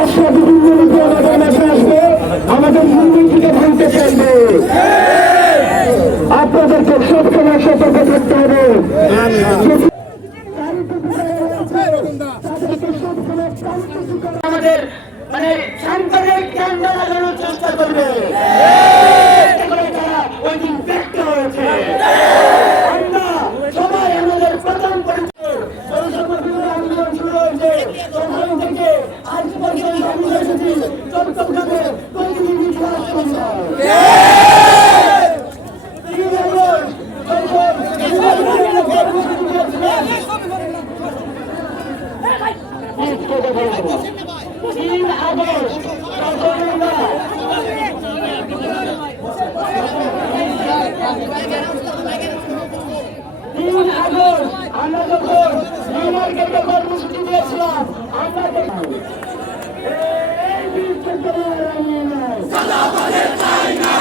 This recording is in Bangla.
ব্যবসা বিভিন্ন রূপে আমাদের মাঝে আসবে, আমাদের মূলনীতিকে ভাঙতে চাইবে। আপনাদেরকে সবসময় সতর্ক থাকতে হবে। আমাদের মানে সাম্প্রদায়িক ঠান্ডা লাগানোর চেষ্টা করবে, তারা ওই দিন ব্যক্ত হয়েছে। আমরা সবাই আমাদের প্রথম পরিচয় আন্দোলন শুরু হয়েছে তখন থেকে আজ পর্যন্ত আমি এসেছি চট্টগ্রামে প্রতিনিধি করার জন্য। আমরা যখন নিউমার্কেটে কর্মসূচি দিয়েছিলাম আমরা চাই না